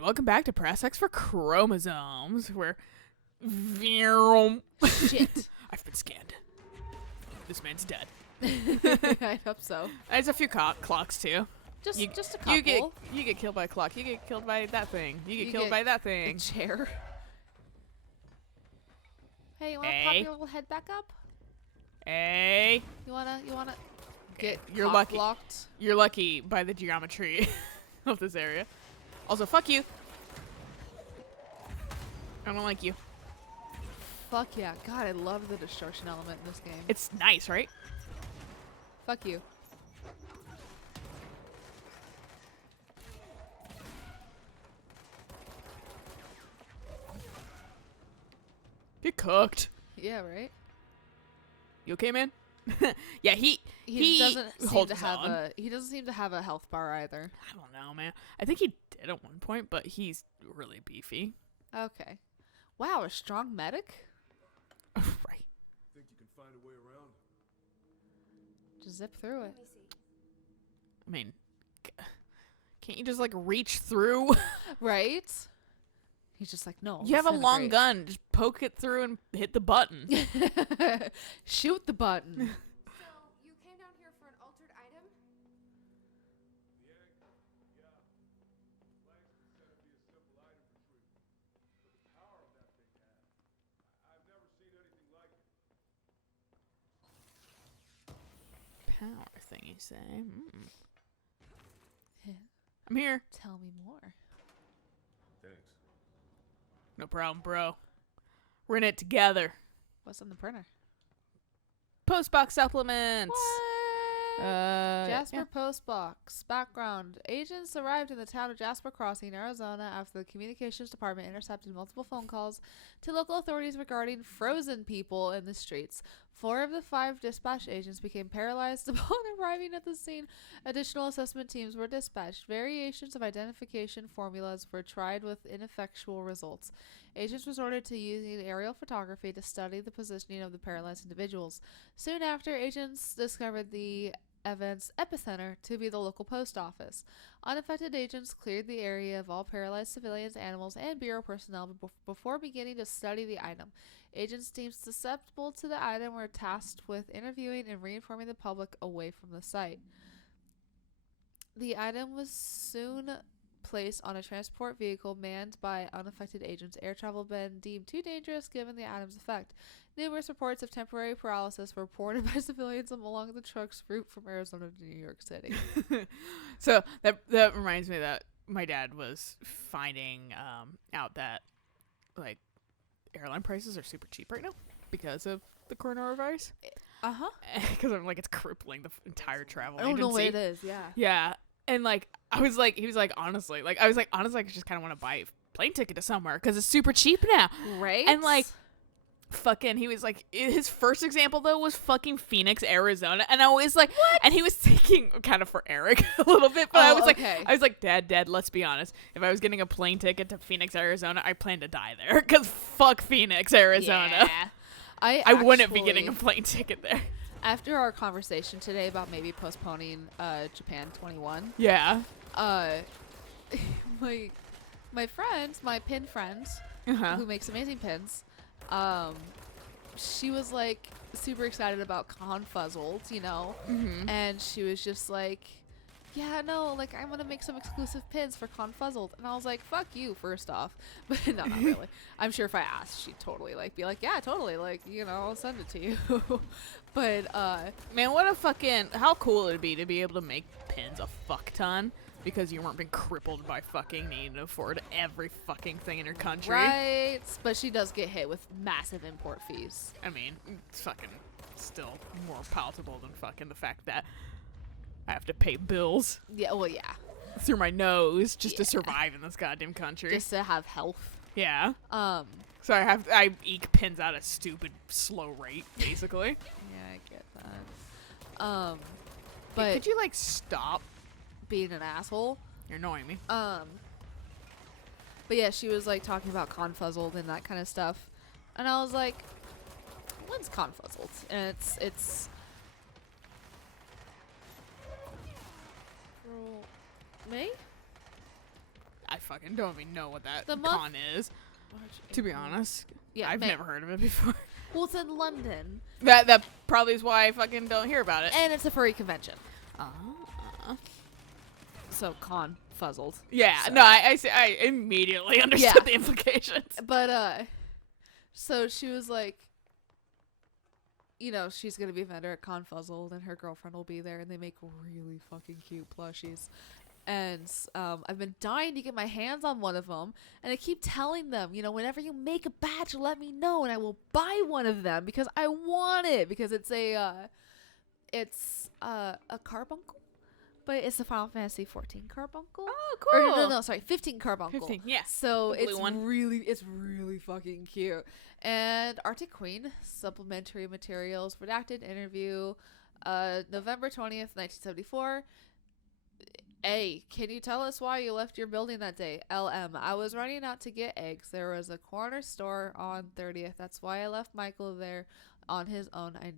and welcome back to Press X for Chromosomes, where Shit. I've been scanned. This man's dead. I hope so. There's a few clocks too. Just a couple. You get killed by a clock. You get killed by that thing. You get killed by that A thing. chair. Hey, you wanna pop your little head back up? Hey. You wanna Okay, get you're cock lucky. blocked? You're lucky by the geometry of this area. Also, fuck you. I don't like you. Fuck yeah. God, I love the destruction element in this game. It's nice, right? Fuck you. Get cooked. Yeah, right? You okay, man? Yeah, he doesn't seem holds to his have own. he doesn't seem to have a health bar either. I don't know, man. I think he did at one point, but he's really beefy. Okay. Wow, a strong medic? Right. Think you can find a way around? Just zip through it. I mean, can't you just like reach through? Right? He's just like, no. You have a long disintegrate. gun. Just poke it through and hit the button. Shoot the button. So, you came down here for an altered item? The egg? Yeah. Langston said it'd be a simple item retrieval. But the power of that thing had. I've never seen anything like it. Power thing, you say? I'm here. Tell me more. Thanks. No problem, bro. We're in it together. What's on the printer? Postbox supplements. What? Jasper yeah. Postbox. Background. Agents arrived in the town of Jasper Crossing, Arizona after the communications department intercepted multiple phone calls to local authorities regarding frozen people in the streets. 4 of the 5 dispatch agents became paralyzed upon arriving at the scene. Additional assessment teams were dispatched. Variations of identification formulas were tried with ineffectual results. Agents resorted to using aerial photography to study the positioning of the paralyzed individuals. Soon after, agents discovered the event's epicenter to be the local post office. Unaffected agents cleared the area of all paralyzed civilians, animals, and Bureau personnel before beginning to study the item. Agents deemed susceptible to the item were tasked with interviewing and reinforming the public away from the site. The item was soon placed on a transport vehicle manned by unaffected agents. Air travel been deemed too dangerous given the item's effect. Numerous reports of temporary paralysis were reported by civilians along the truck's route from Arizona to New York City. So that reminds me that my dad was finding out that like airline prices are super cheap right now because of the coronavirus. Because I'm like, it's crippling the entire travel agency. Oh, no way it is, yeah. Yeah. And like, he was like, honestly, I just kind of want to buy a plane ticket to somewhere because it's super cheap now. Right? And like, fucking, he was like, his first example though was fucking Phoenix, Arizona. And I was like, what? And he was thinking kind of for Eric a little bit, but I was like, Dad, let's be honest. If I was getting a plane ticket to Phoenix, Arizona, I plan to die there because fuck Phoenix, Arizona. Yeah. I wouldn't be getting a plane ticket there. After our conversation today about maybe postponing Japan 21, Yeah. my friend, my pin friend, who makes amazing pins, she was like super excited about Confuzzled, you know, and she was just like, yeah, no, like I'm gonna make some exclusive pins for Confuzzled, and I was like, fuck you, first off, but no, not really. I'm sure if I asked, she'd totally like be like, yeah, totally, like, you know, I'll send it to you. But man, what a fucking, how cool it'd be to be able to make pins a fuck ton because you weren't being crippled by fucking needing to afford every fucking thing in your country. right, but she does get hit with massive import fees. I mean, it's fucking still more palatable than fucking the fact that I have to pay bills Yeah, well, yeah, through my nose just to survive in this goddamn country. just to have health. Yeah. So I eke pins at a stupid slow rate, basically. Yeah, I get that. But Could you like stop? being an asshole. You're annoying me. But yeah, she was like talking about Confuzzled and that kind of stuff, and I was like, "When's Confuzzled?" And it's May? I fucking don't even know what that The month- con is. March, To be April. honest, Yeah, I've May. never heard of it before. Well, it's in London, That probably is why I fucking don't hear about it. and it's a furry convention. Uh, So con fuzzled. yeah, So- no, I immediately understood Yeah. the implications. But so she was like, you know, she's gonna be a vendor at Confuzzled, and her girlfriend will be there, and they make really fucking cute plushies. And I've been dying to get my hands on one of them, and I keep telling them, you know, whenever you make a batch, let me know, and I will buy one of them because I want it, because it's a carbuncle, but it's the Final Fantasy 14 carbuncle. Oh, Or no, sorry, 15 carbuncle. 15, yeah. So The blue it's one. really fucking cute. And Arctic Queen, supplementary materials, redacted interview, November 20th, 1974. A, can you tell us why you left your building that day? LM, I was running out to get eggs. There was a corner store on 30th. That's why I left Michael there on his own. I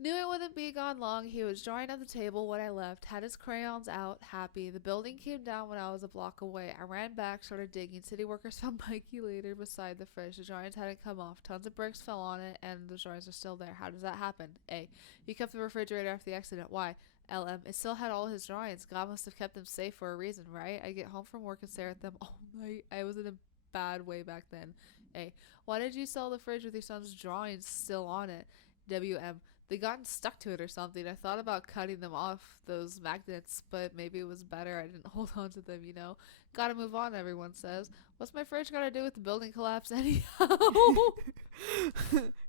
knew it wouldn't be gone long. He was drawing at the table when I left, had his crayons out, happy. The building came down when I was a block away. I ran back, started digging. City workers found Mikey later beside the fridge. The drawings hadn't come off. Tons of bricks fell on it, and the drawings are still there. How does that happen? A, you kept the refrigerator after the accident. Why? LM, it still had all his drawings. God must have kept them safe for a reason, right? I get home from work and stare at them all night. I was in a bad way back then. A, why did you sell the fridge with your son's drawings still on it? WM, they gotten stuck to it or something. I thought about cutting them off, those magnets, but maybe it was better I didn't hold on to them, you know? Gotta move on, everyone says. What's my fridge gotta do with the building collapse anyhow?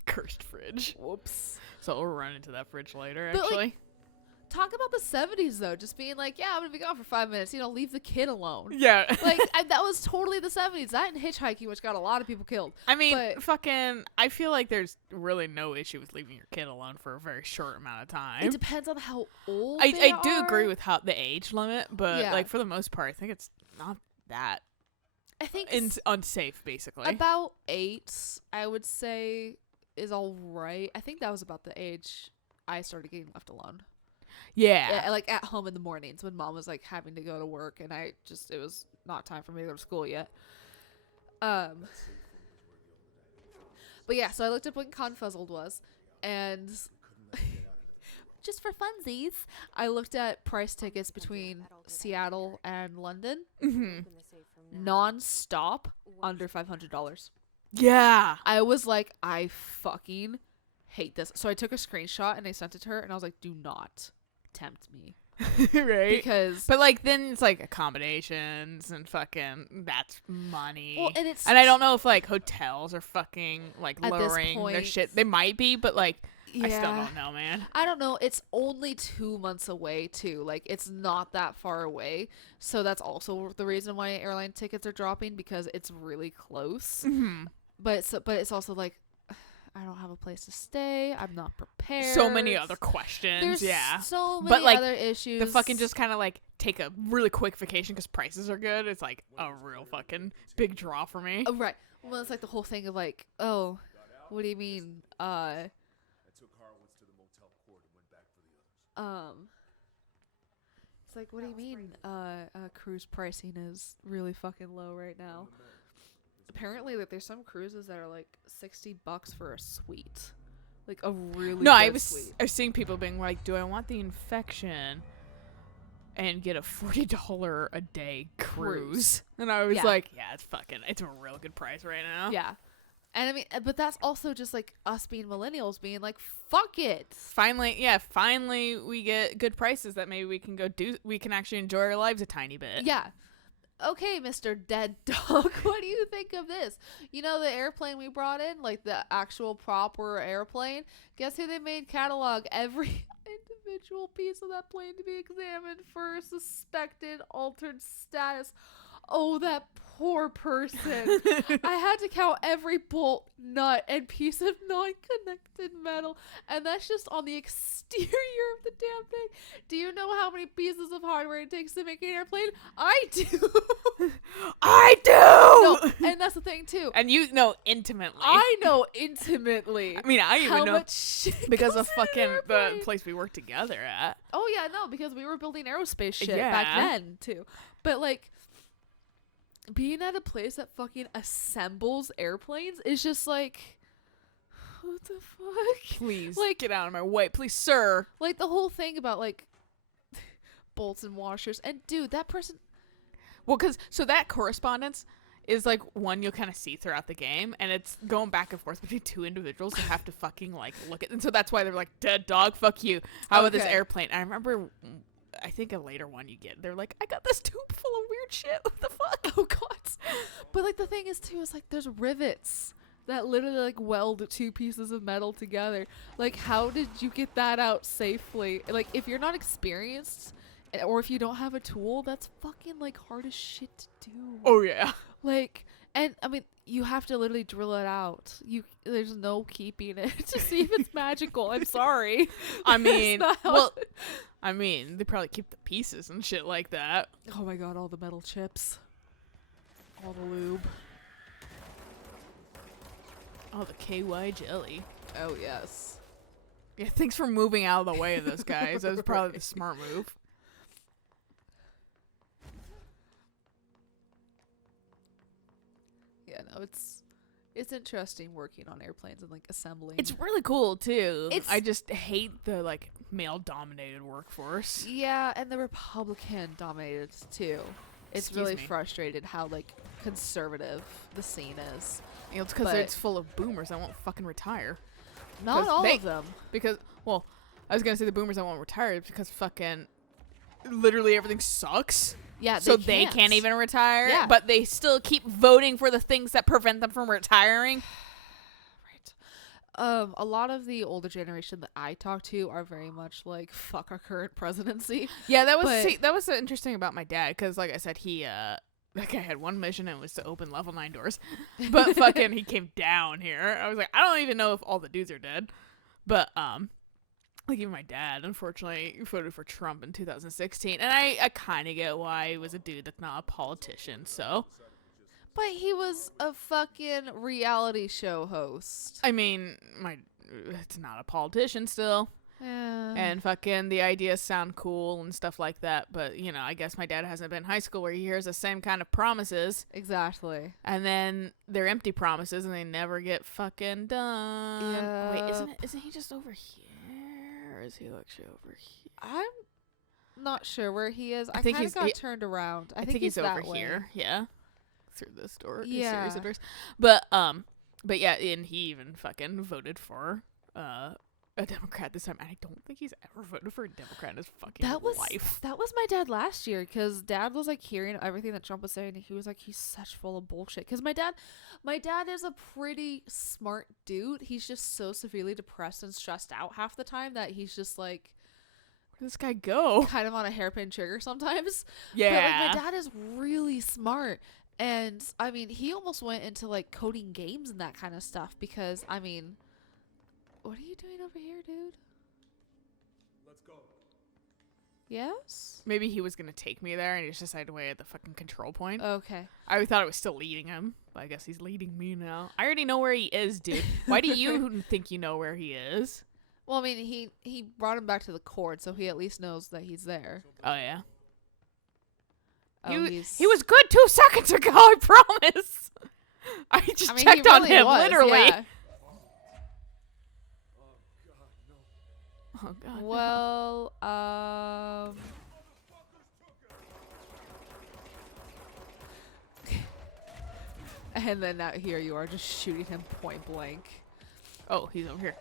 Cursed fridge. Whoops. So we'll run into that fridge later, But, like, actually. Talk about the 70s, though. Just being like, yeah, I'm gonna be gone for 5 minutes. You know, leave the kid alone. Yeah. Like, that was totally the 70s. That and hitchhiking, which got a lot of people killed. I mean, but- fucking, I feel like there's really no issue with leaving your kid alone for a very short amount of time. It depends on how old I they do are. agree with how the age limit, but Yeah. like for the most part, I think it's not that I think unsafe, basically. about 8, I would say, is all right. I think that was about the age I started getting left alone. yeah. Like at home in the mornings when mom was like having to go to work, and it was not time for me to go to school yet. But yeah, so I looked up what Confuzzled was, and just for funsies, I looked at price tickets between Seattle and London, Mhm. non-stop, under $500. Yeah. I was like, I fucking hate this. So I took a screenshot and I sent it to her, and I was like, do not tempt me. Right. Because But like then it's like accommodations and fucking that's money. well, and it's and I don't know if like hotels are fucking like At this lowering their point- shit. They might be, but like I still Yeah. don't know, man. I don't know. It's only 2 months away too. Like it's not that far away. So that's also the reason why airline tickets are dropping, because it's really close. Mm-hmm. But it's also like I don't have a place to stay. I'm not prepared. So many other questions. There's yeah. so many But, like, other issues. The fucking just kind of like take a really quick vacation because prices are good. It's like a real fucking big draw for me. Oh, right. Well, it's like the whole thing of like, oh, what do you mean? I took Harwins to the motel court and went back for the others. It's like, what do you mean? Cruise pricing is really fucking low right now. Apparently, like, there's some cruises that are like $60 for a suite, like a really No, I good was suite. seeing people being like, "Do I want the infection and get a $40 a day cruise?" And I was Yeah. like, "Yeah, it's a real good price right now." Yeah, and I mean, but that's also just like us being millennials being like, fuck it. Finally we get good prices that maybe we can actually enjoy our lives a tiny bit. Yeah. Okay, Mr. Dead Dog, what do you think of this? You know the airplane we brought in, like the actual proper airplane? Guess who they made catalog every individual piece of that plane to be examined for suspected altered status. Oh, that poor person. I had to count every bolt, nut, and piece of non-connected metal, and that's just on the exterior of the damn thing. Do you know how many pieces of hardware it takes to make an airplane? I do. I do. No, and that's the thing too. And you know intimately. I know intimately. I mean, I how even know much shit because goes of in an fucking the airplane. place we work together at. Oh yeah, no, because we were building aerospace shit Yeah. back then too. But like, being at a place that fucking assembles airplanes is just like, what the fuck? Please, Like, get out of my way, please, sir. like the whole thing about like bolts and washers, and dude, that person. Well, so that correspondence is like one you'll kind of see throughout the game, and it's going back and forth between two individuals who have to fucking like look at, and so that's why they're like, dead dog, fuck you. How about this Okay. airplane? I remember, I think a later one you get, they're like, I got this tube full of weird shit. What the fuck? Oh god. But like the thing is too is like there's rivets that literally like weld two pieces of metal together. Like how did you get that out safely? Like if you're not experienced or if you don't have a tool, that's fucking like hard as shit to do. Oh yeah. Like, and I mean, you have to literally drill it out. There's no keeping it to see if it's magical. I'm sorry. I mean, That's not how well, I mean, they probably keep the pieces and shit like that. oh my god, all the metal chips, all the lube. Oh, the KY jelly. Oh yes. Yeah, thanks for moving out of the way of those guys. That was probably the smart move. Yeah, no, it's interesting working on airplanes and like assembling. It's really cool too. It's- I just hate the like male-dominated workforce. yeah, and the Republican dominated too. It's Excuse really me. frustrated how like conservative the scene is. You know, it's because But- it's full of boomers that won't fucking retire. Not 'Cause all they- of them. Because, well, I was gonna say the boomers that won't retire because fucking literally everything sucks. Yeah, So they can't even retire. Yeah. But they still keep voting for the things that prevent them from retiring. A lot of the older generation that I talk to are very much like fuck our current presidency. Yeah, that was But- that was interesting about my dad because, like I said, he like I had one mission and it was to open level 9 doors, but fucking he came down here. I was like, I don't even know if all the dudes are dead, but like even my dad, unfortunately, voted for Trump in 2016, and I kind of get why he was a dude that's not a politician. So But he was a fucking reality show host. I mean, it's not a politician still. Yeah. And fucking the ideas sound cool and stuff like that. But, you know, I guess my dad hasn't been in high school where he hears the same kind of promises. Exactly. And then they're empty promises and they never get fucking done. Wait, isn't he just over here? Or is he actually over here? I'm not sure where he is. I think kind of he's- got turned around. I think he's that over way. here. Yeah. Through this door. These Yeah. series of doors. But yeah, and he even fucking voted for a Democrat this time. And I don't think he's ever voted for a Democrat in his fucking life. That was my dad last year because dad was like hearing everything that Trump was saying and he was like he's such full of bullshit because my dad is a pretty smart dude. He's just so severely depressed and stressed out half the time that he's just like Where did this guy go? kind of on a hairpin trigger sometimes. Yeah. But like my dad is really smart. And I mean, he almost went into like coding games and that kind of stuff because I mean, what are you doing over here, dude? Let's go. Yes? Maybe he was gonna take me there and he just decided to wait at the fucking control point. Okay. I thought I was still leading him, but I guess he's leading me now. I already know where he is, dude. Why do you think you know where he is? Well, I mean, he brought him back to the court, so he at least knows that he's there. Oh yeah. Oh, He was good 2 seconds ago, I promise. I just he checked on really him, was, literally. yeah. Oh god. Well, and then now here you are just shooting him point blank. Oh, he's over here.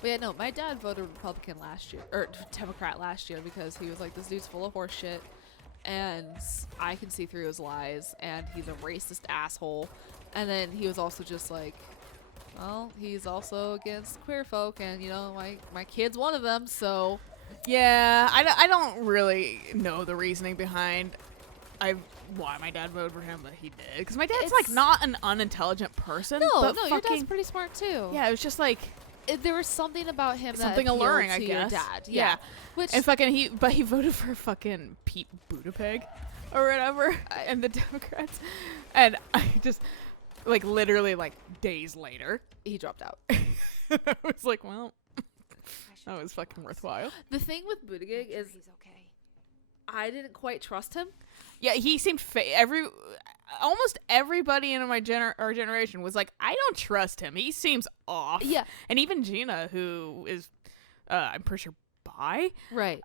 But yeah, no, my dad voted Republican last year, or Democrat last year because he was like, this dude's full of horse shit, and I can see through his lies, and he's a racist asshole. And then he was also just like, well, he's also against queer folk, and you know, my kid's one of them, so Yeah, I don't really know the reasoning behind why my dad voted for him, but he did. Because my dad's like It's- not an unintelligent person. no, but your dad's pretty smart too. Yeah, it was just like There was something about him something that appealed alluring, to I your guess. dad. Yeah. Which And fucking he voted for fucking Pete Buttigieg or whatever, and the Democrats, and I just like literally like days later, he dropped out. I was like, well, that was fucking worthwhile. The thing with Buttigieg is He's okay. I didn't quite trust him. Yeah, he seemed almost everybody in my our generation was like, I don't trust him. He seems off. Yeah. And even Gina, who is, I'm pretty sure bi. Right.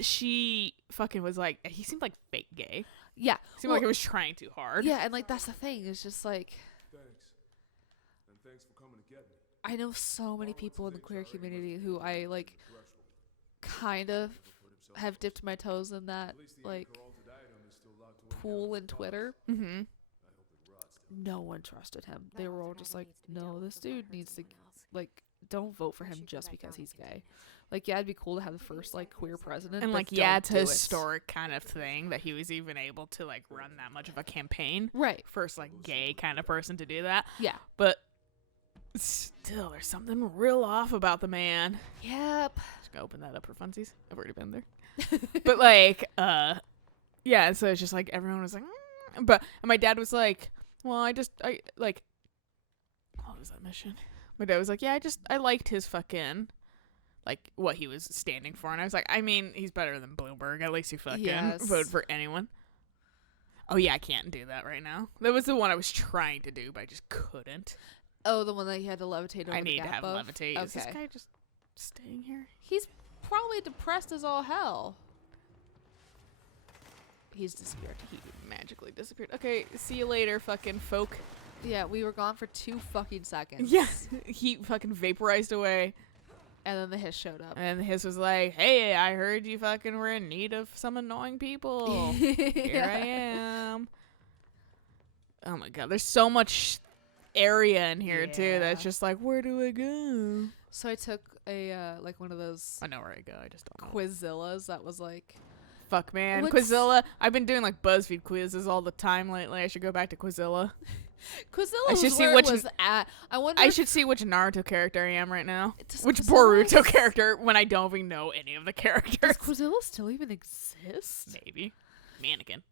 She fucking was like, he seemed like fake gay. Yeah. Seemed like he was trying too hard. Yeah, and like that's the thing. It's just like, Thanks. And thanks for coming to get me. I know so many people in the queer community who I like kind of have dipped my toes in that like pool in Twitter. Mm-hmm. No one trusted him. They were all just like, no, this dude needs to, like, don't vote for him just because he's gay. Like, yeah, it'd be cool to have the first like queer president, And but like, yeah, it's a don't do it. historic kind of thing that he was even able to like run that much of a campaign. Right. First like gay kind of person to do that. Yeah. But still, there's something real off about the man. Yep. Just gonna open that up for funsies. I've already been there. But like, yeah. So it's just like everyone was like, but and my dad was like, well, I like, what was that mission? My dad was like, yeah, I liked his fucking, like, what he was standing for. And I was like, I mean, he's better than Bloomberg. At least he fucking vote for anyone. Oh, yeah, I can't do that right now. That was the one I was trying to do, but I just couldn't. Oh, the one that he had to levitate over I the need to gap have of? levitate. Okay. Is this guy just staying here? He's probably depressed as all hell. He's disappeared. He magically disappeared. Okay, see you later, fucking folk. Yeah, we were gone for 2 fucking seconds. Yeah, he fucking vaporized away. And then the hiss showed up. And his was like, hey, I heard you fucking were in need of some annoying people. Here I am. Oh my god, there's so much area in here too that's just like, where do I go? So I took a like one of those I know where I go, I just don't know. Quizillas that was like, Fuck man, What's- Quizilla. I've been doing like BuzzFeed quizzes all the time lately. I should go back to Quizilla. Quizilla I should was see where which it was at. I wonder I if- should see which Naruto character I am right now. Does Which Quizilla- Boruto character when I don't even know any of the Does characters. Quizilla still even exist? Maybe. Mannequin.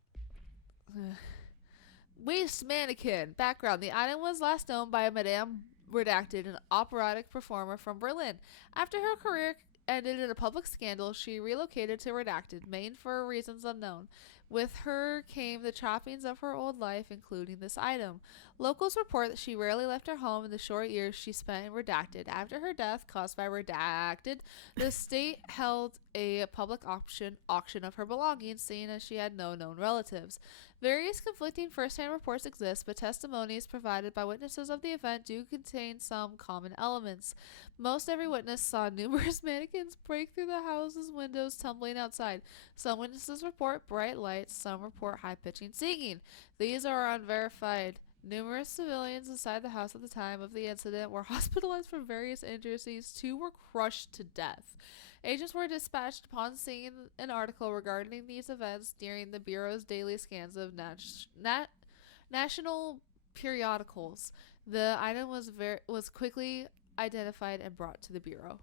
Waste mannequin. Background. The item was last known by Madame Redacted, an operatic performer from Berlin. After her career ended in a public scandal, she relocated to Redacted, Maine for reasons unknown. With her came the trappings of her old life, including this item. Locals report that she rarely left her home in the short years she spent in Redacted. After her death, caused by Redacted, the state held a public auction of her belongings, seeing as she had no known relatives. Various conflicting first-hand reports exist, but testimonies provided by witnesses of the event do contain some common elements. Most every witness saw numerous mannequins break through the house's windows, tumbling outside. Some witnesses report bright lights, some report high-pitching singing. These are unverified. Numerous civilians inside the house at the time of the incident were hospitalized for various injuries. 2 were crushed to death. Agents were dispatched upon seeing an article regarding these events during the Bureau's daily scans of national periodicals. The item was quickly identified and brought to the Bureau.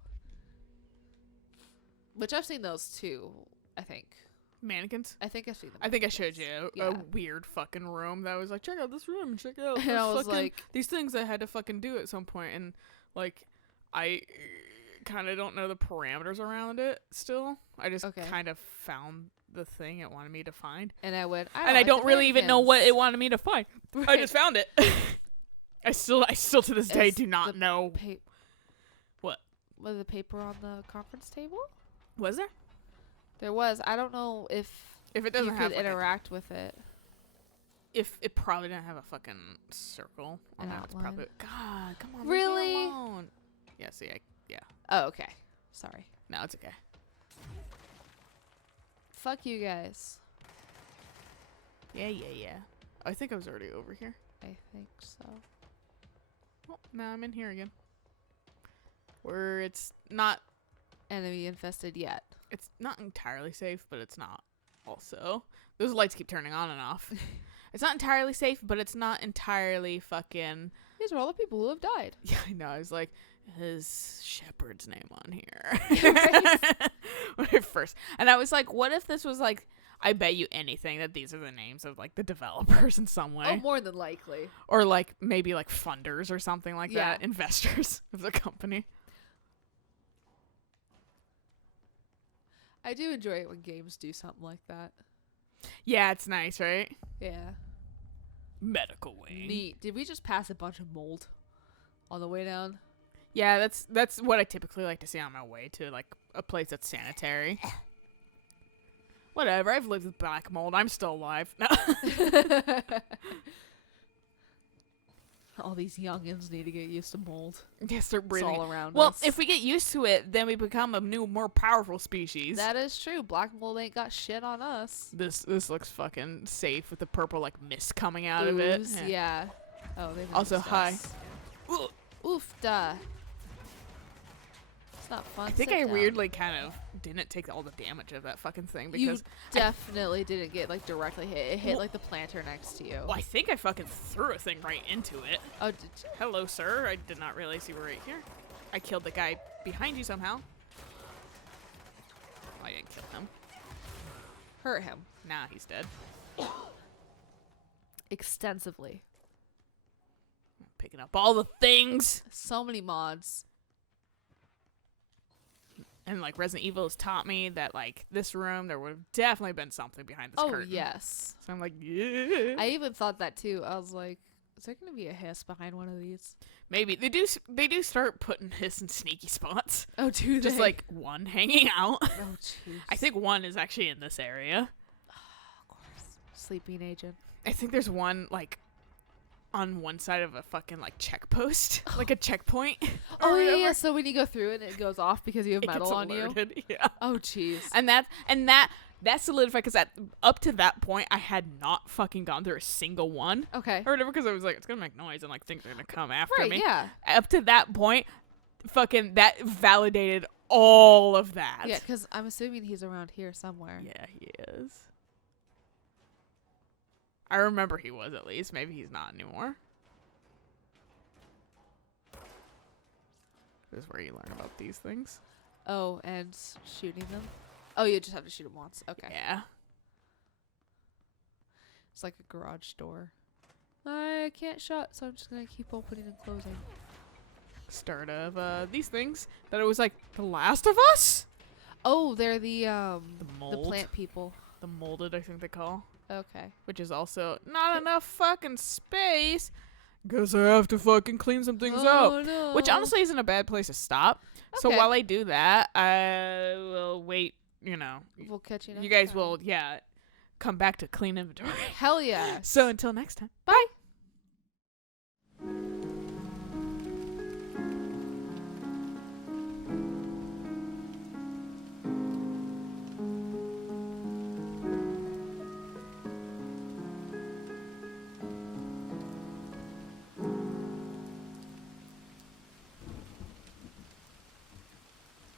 Which I've seen those too, I think. Mannequins? I think I've seen them. I think I showed you Yeah. a weird fucking room that was like, check out this room, check out And this I was fucking, like- these things I had to fucking do at some point, and like I kind of don't know the parameters around it still. I just Okay. kind of found the thing it wanted me to find, And I went, and I don't really even know what it wanted me to find. I Right. just found it. I still to this day Is do not the know. What? Was the paper on the conference table? Was there? There was. I don't know if If it you doesn't have could like, interact with it. if it probably didn't have a fucking circle on An that, it's outline. probably God. Come on, Really? leave me alone. Yeah. See, yeah. Oh, okay. Sorry. No, it's okay. Fuck you guys. Yeah. I think I was already over here. I think so. Oh, now I'm in here again. Where it's not Enemy infested yet. it's not entirely safe, but it's not also. Those lights keep turning on and off. It's not entirely safe, but it's not entirely fucking. These are all the people who have died. Yeah, I know. I was like, his shepherd's name on here. When I first, and I was like, what if this was like? I bet you anything that these are the names of like the developers in some way. Oh, more than likely. Or like maybe like funders or something like Yeah. that, investors of the company. I do enjoy it when games do something like that. Yeah, it's nice, right? Yeah. Medical wing. Neat. Did we just pass a bunch of mold on the way down? Yeah, that's what I typically like to see on my way to like a place that's sanitary. Whatever, I've lived with black mold. I'm still alive. No. All these youngins need to get used to mold. Yes, they're breathing. It's all around well, us. if we get used to it, then we become a new, more powerful species. That is true. Black mold ain't got shit on us. This looks fucking safe with the purple like mist coming out of it. Ooze, yeah. Oh, they Also, hi. Oof, duh. It's not fun. I think Sit I down. weirdly kind of didn't take all the damage of that fucking thing You because definitely didn't get like directly hit. It hit like the planter next to you. well, I think I fucking threw a thing right into it. Oh, did you? Hello, sir. I did not realize you were right here. I killed the guy behind you somehow. I didn't kill him. Hurt him Nah, he's dead. extensively. Picking up all the things. So many mods. And like Resident Evil has taught me that like this room, there would have definitely been something behind this Oh curtain. yes. So I'm like, yeah. I even thought that too. I was like, is there gonna be a hiss behind one of these? Maybe they do start putting hiss in sneaky spots. Oh, do Just like one hanging out. Oh, jeez. I think one is actually in this area. Of course. Sleeping agent. I think there's one like on one side of a fucking like check post, like a checkpoint. Oh or yeah, whatever. yeah. So when you go through it, it goes off because you have It metal gets on you. alerted. Yeah. Oh, jeez. And that solidified because up to that point I had not fucking gone through a single one Okay. or whatever because I was like it's gonna make noise and like things are gonna come after Right. me. Yeah. Up to that point, fucking that validated all of that. Yeah, because I'm assuming he's around here somewhere. Yeah, he is. I remember he was at least. Maybe he's not anymore. This is where you learn about these things. Oh, and shooting them. Oh, you just have to shoot them once. Okay. Yeah. It's like a garage door. I can't shut, so I'm just gonna keep opening and closing. Start of these things that it was like The Last of Us. Oh, they're the mold. plant people. The molded, I think they call. Okay. Which is also not enough fucking space. Guess I have to fucking clean some things out. No. Which honestly isn't a bad place to stop. So Okay. while I do that, I will wait, you know. We'll catch you next You guys time. will, come back to clean inventory. Hell yeah. So until next time. Bye.